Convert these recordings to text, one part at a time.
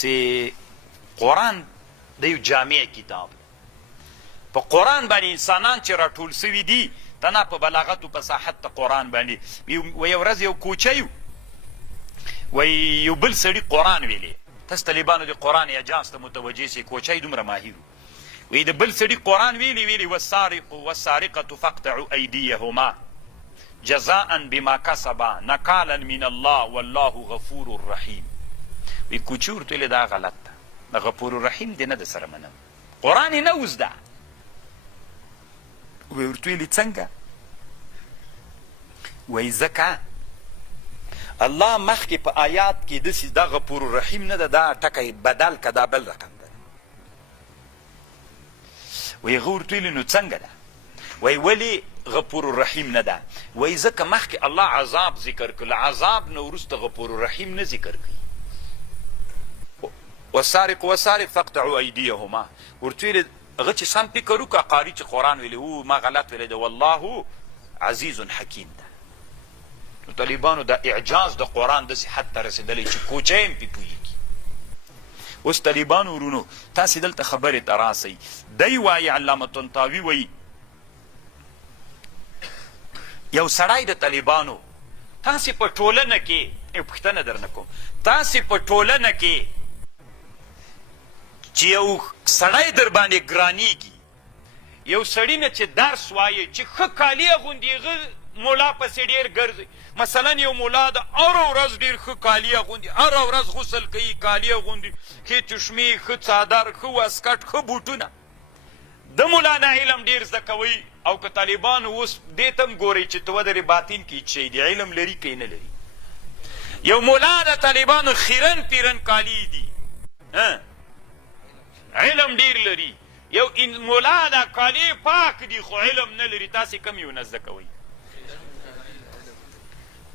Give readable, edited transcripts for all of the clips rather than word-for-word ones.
چې قرآن د یو جامع کتاب په قرآن باندې انسانان چې راټول سوي دي تنها په بلاغت و فصاحت د قرآن باندې و یو ورځ یو کوچی و یو بل سړي قرآن ویلی تاسو طالبانو د قرآن اعجاز ته متوجه سئ کوچی دومره ماهر وی د بل سړي قرآن ویلی والسارق والسارقة فاقطعوا ایدیهما جزاء بما کسبا نکالا من الله والله غفور رحیم وی کوچي ورته ویلې دا غلط ده د غفور الرحیم دی نه د سره منم قرآن یې نه وزده وی ورته ویلې څنګه وی ځکه الله مخکې په آیات کې داسې دا غفور الرحیم نه ده دا ټکی بدل که دا بل رقم ده وی هغه ورته ویلې نو څنګه ده وی ولې غفور الرحیم نه ده وی ځکه مخکې الله عذاب ذکر کړ عذاب نه وروسته غفور الرحیم نه ذکر کوي والسارق والسارق فاقطعوا ایدیهما ورته ویلې هغه چې سم فکر وکړه قاري چې قرآن ویلی او ما غلط ویلی ده والله عزیز حکیم ده نو طالبانو دا اعجاز د قرآن داسې حد ته رسېدلی چې کوچی هم پې پوهېږي اوس طالبانو ورونو تاسې دلته خبرې ته راسئ دی وایي علامه طنطاوي وایي یو سړی د طالبانو تاسې په ټولنه کې پوښتنه درنه کوم تاسې په ټولنه کې چې یو سړی در باندې ګرانیږي یو سړي نه چې درس وایي چې ښه کالي اغوندي هغه مولا پسې ډېر ګرځي مثلا یو مولا د هره ورځ ډېر ښه کالي اغوندي هره ورځ غسل کوي کالي اغوندي ښې چشمې ښه څادر ښه واسکټ ښه بوټونه د مولا نه علم ډېر زده کوئ او که طالبانو اوس دې ته هم ګورئ چې ته ودرې باطن کې هېڅ شی دی علم لري که نه لري یو مولا د طالبانو خیرن پیرن کالي دي علم ډېر لري یو مولا دا کالي پاک دي خو علم نه لري تاسې کم یو نه زده کوئ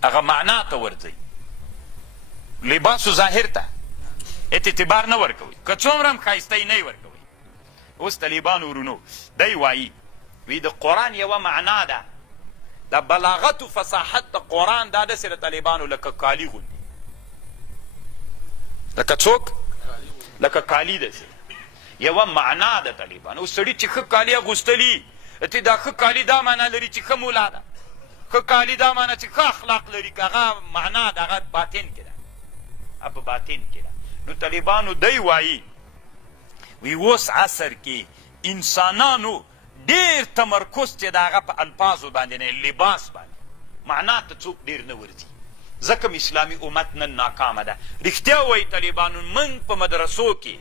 هغه معنا ته ورځئ لباسو ظاهر ته اعتبار نه ورکوئ که څومره هم ښایسته نه یې ورکوئ اوس طالبانو ورونو دی وایي وی د قرآن یوه معنا ده د بلاغت و فصاحت د قرآن دا داسې د طالبانو لکه کالي غوندي لکه څوک لکه کالي داسې یوه معنا ده طالبانو اوس سړي چې ښه کالي اغوستلي ته دا ښه کالي دا معنا لري چې ښه مولا ده ښه کالي دا معنا چې ښه اخلاق لري که هغه معنا ده هغه باطن کې ده په باطن کې ده نو طالبانو دی وایي وی اوس عصر کې انسانانو ډېر تمرکز چې د هغه په الفاظو باندې نه لباس باندې معنا ته څوک ډېر نه ورځي ځکه م اسلامي امت نن ناکامه ده رښتیا وایي طالبانو موږ په مدرسو کې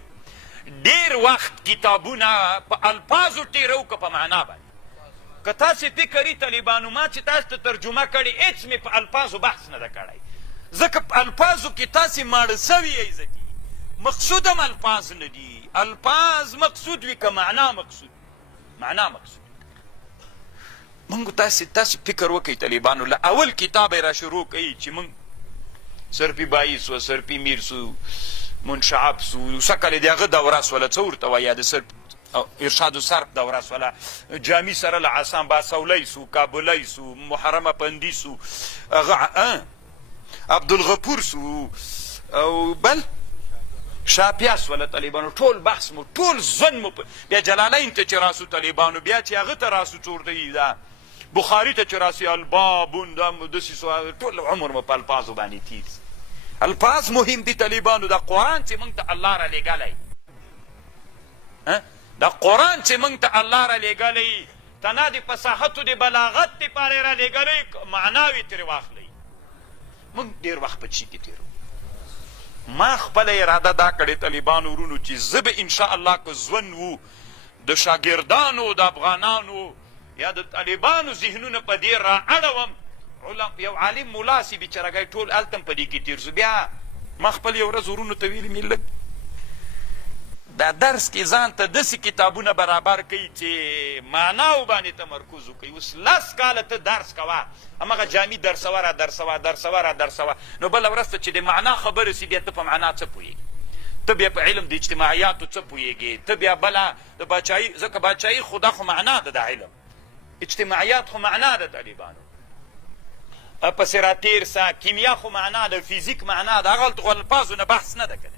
ډېر وخت کتابونه په الفاظو تېروو که په معنا باندې که تاسې فکر یي طالبانو ما چې تاسو ته ترجمه کړې هېڅ مې په الفاظو بحث نه ده کړی ځکه په الفاظو کې تاسې ماړه سوي یئ ځکې مقصود هم الفاظ نه دي الفاظ مقصود وي که معنا مقصود معنا مقصود موږ تاسې فکر وکئ طالبانو له اول کتاب یې را شروع کوي چې موږ سرپي بایي سو سرپي میر سو منشعب سو سکل د هغه دوره سوله څه ورته وایي یا د صرف ارشاد و صرف دوره سوله جامي سره له عصام باسولی سو کابلی سو محرمه پندي سو هغه عبدالغفور سو او بل شاپیاس ولا طالبانو ټول بحث مو ټول ژوند مو بیا جلالین ته چې راسو طالبانو بیا چې هغه ته راسو څه ورته وي دا بخاري ته چې راسي البابون دا داسې ټول عمر مو په الفاظو باندې تیر الفاظ مهم دي طالبانو دا قرآن چې موږ ته الله را لېږلی دا قرآن چې موږ ته الله را لېږلی تنا د فصاحتو د بلاغت دپاره یې را لېږلی معناوې ترې واخلئ موږ ډېر وخت په چي کې تېرو ما خپله اراده دا کړې طالبانو ورونو چې زه به انشاءالله که ژوند وو د شاګردانو د افغانانو یا د طالبانو ذهنونه په دې را اړوم یو عالم مولا سي بېچارهګی ټول هلته هم په دې کې تېر شو بیا ما خپل یو ورځ ورونو ته ویلي مې لږ دا درس کې ځان ته داسې کتابونه برابر کوي چې معناو باندې تمرکز وکوي اوس 10 کاله ته درس کوه هماغه جامي درسوه را درسوه درسوه را درسوه نو بله ورځ ته چې د معنا خبرې سي بیا ته په معنا څه پوهېږي ته بیا په علم د اجتماعیاتو څه پوهېږي ته بیا بله د باچایي ځکه باچایي خو دا خو معنا ده د علم اجتماعیات خو معنا ده طالبانو پسې را تېر سه کیمیا خو معنا ده فیزیک معنا ده هغه هلته خو الفاظو نه بحث نه ده که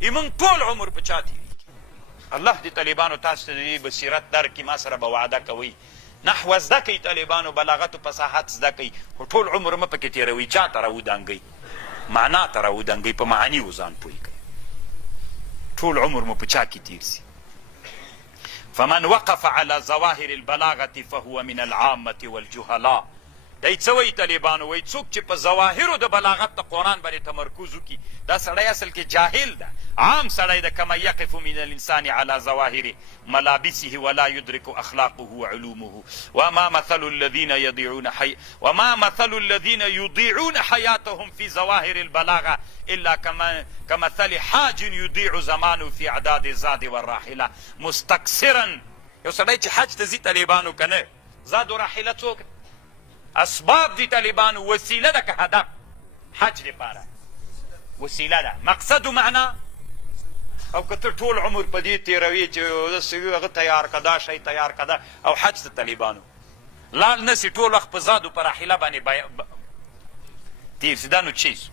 موږ ټول عمر په چا تېرېږي. الله دې طالبانو تاسو ته د دې بصیرت درکړي. ما سره به وعده کوئ نحوه زده کوئ، طالبانو بلاغت و فصاحت زده کوئ، خو ټول عمر مه پکې تېروئ. چا ته راودانګئ؟ معنا ته راودانګئ، په معاني وځان پوه کوئ. ټول عمر مو په چا کې تېر سي. فمن وقف على ظواهر البلاغة فهو من العامة والجهلاء. دی څه وایي طالبانو؟ وایي څوک چې په ظواهرو د بلاغت د قرآن باندې تمرکز وکړي دا سړی اصل کې جاهل ده، عام سړی ده. کما یقف من الانسان على ظواهر ملابسه ولا يدرك اخلاقه وعلومه وما مثل الذين يضيعون حياتهم في ظواهر البلاغة الا كمثل حاج يضيع زمانه في اعداد الزاد والراحله مستكثرا. یو سړی چې حج ته ځي طالبانو که نه، زاد و راحله څوک اسباب دي طالبانو، وسیله ده که هدف؟ حج لپاره وسیله ده، مقصد و معنا. او که ته ټول عمر په دې تېروي چې داسې وي هغه تیار که دا شی تیار که دا، او حج ته طالبانو لاړ نه سي، ټول وخت په زاد و په راحله باندې تېر سي، دا نو چی سو؟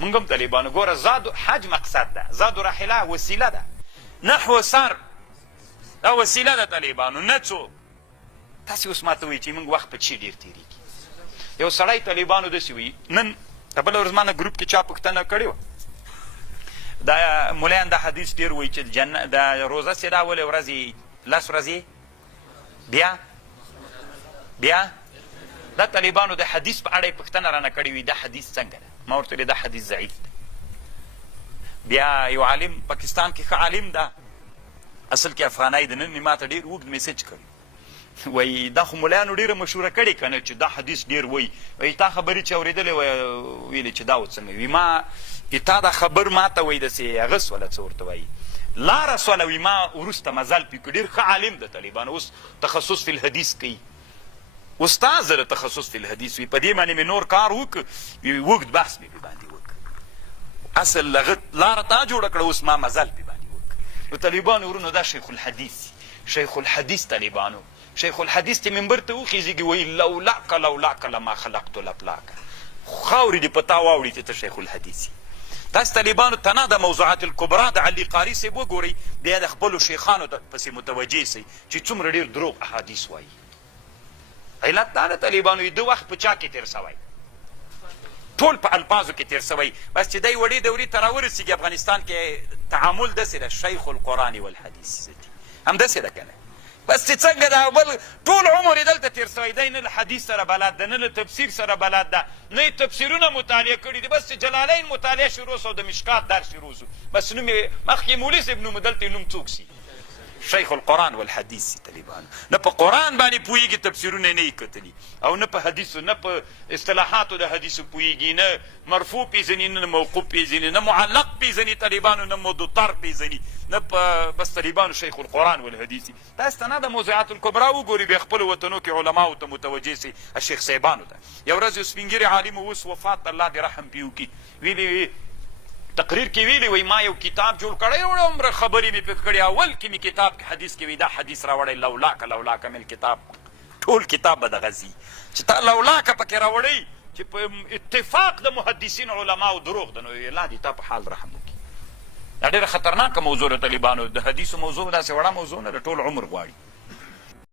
مونږ هم طالبانو ګوره زاد حج مقصد ده، زاد و راحله وسیله ده، نحو صرف دا وسیله ده طالبانو، نه څوک. تاسې اوس ما ته وایي چې موږ وخت په چی ډېر تېرېږي. یو سړی طالبانو داسې وایي، نن د بله ورځ ما نه ګروپ کې چا پوښتنه کړې وه، دا ملیان دا حدیث ډېر وایي چې د روزه چې دا ولې ورځې 10 ورځې بیا دا طالبانو د حدیث په اړه یې پوښتنه رانه کړې وي، دا حدیث څنګه ده؟ ما ورته ویلې دا حدیث ضعیف ده. بیا یو عالم پاکستان کې ښه عالم ده، اصل کې افغانی ده، نن مې ما ته ډېر اوږد میسج کړی، وایي دا خو ملیانو ډېره مشهوره کړې که نه چې دا حدیث ډېر وایي، وایي تا خبرې چې اورېدلې ویلې چې دا و څنګه وي؟ ما تا دا خبر ما ته وایي داسې هغه سوله څه ورته وایي لاره سوله وي. ما وروسته مزل پې کړو، ډېر ښه عالم ده طالبانو، اوس تخصص فی الحدیث کوي، استاذ د تخصص فی الحدیث وي. په دې باندې مې نور کار وکړ، اوږد بحث مې پې باندې وکړ، اصل هغه لاره تا جوړه کړه، اوس ما مزل پې باندې وکړ. نو طالبانو ورونو دا شیخ الحدیث، شیخ الحدیث طالبانو، شیخ الحدیث چې منبر ته وخیږي وایي لولاک لما خلقت الافلاک، خاورې دې په تا واوړي چې ته شیخ الحدیث یې. تاسې طالبانو تنه د موضوعات الکبرا د علي قاري صاحب وګورئ، بیا د خپلو شیخانو پسې متوجه سئ چې څومره ډېر دروغ احادیث وایي. علت دا ده طالبانو د وخت په چا کې تېر سوی؟ ټول په الفاظو کې تېر سوی. بس چې دی وړې دورې ته راورسېږي افغانستان کې تعامل داسې ده، شیخ القرآن والحدیث همداسې ده که نه؟ بس چې څنګه ده بل ټول عمر یې دلته تېر سوی دی، نه له حدیث سره بلد ده، نه له تفسیر سره بلد ده، نه یې تفسیرونه مطالعه کړي دي. بس چې جلالین مطالعه شروع سو، د مشکات درس شروع سو، بس نوم یې مخکې مولي صاحب نوم دلته نوم څوک سي؟ شیخ القرآن والحدیث سي طالبانو. نه په قرآن باندې پوهېږي، تفسیرونه یې نه یې کتلي، او نه په حدیثو، نه په اصطلاحاتو د حدیثو پوهېږي، نه مرفوع پېژني، نه موقوف پېژني، نه معلق پېژني طالبانو، نه مدطر پېژني، نه په بس طالبانو شیخ القرآن والحدیث. تاسو ته نه د موضوعات الکبرا وګورئ، بیا خپلو وطنو کې علماو ته متوجه سئ، شیخ صاحبانو ته. یو ورځ یو سپین ږیري عالم اوس وفات، الله دې رحم پې وکړي، ویلي تقریر کې ویلي وایي ما یو کتاب جوړ کړی، عمره خبرې مې پکې کړې، اول کې مې کتاب کې حدیث کې وي دا حدیث راوړی لولاک مې کتاب، ټول کتاب به دغه ځي چې تا لولاکه پکې راوړی چې په اتفاق د محدثین علماو دروغ ده. نو الله دې تا په حال رحم وکړي. دا ډېره خطرناکه موضوع ده طالبانو، د حدیثو موضوع داسې وړه موضوع نه ده، ټول عمر غواړي.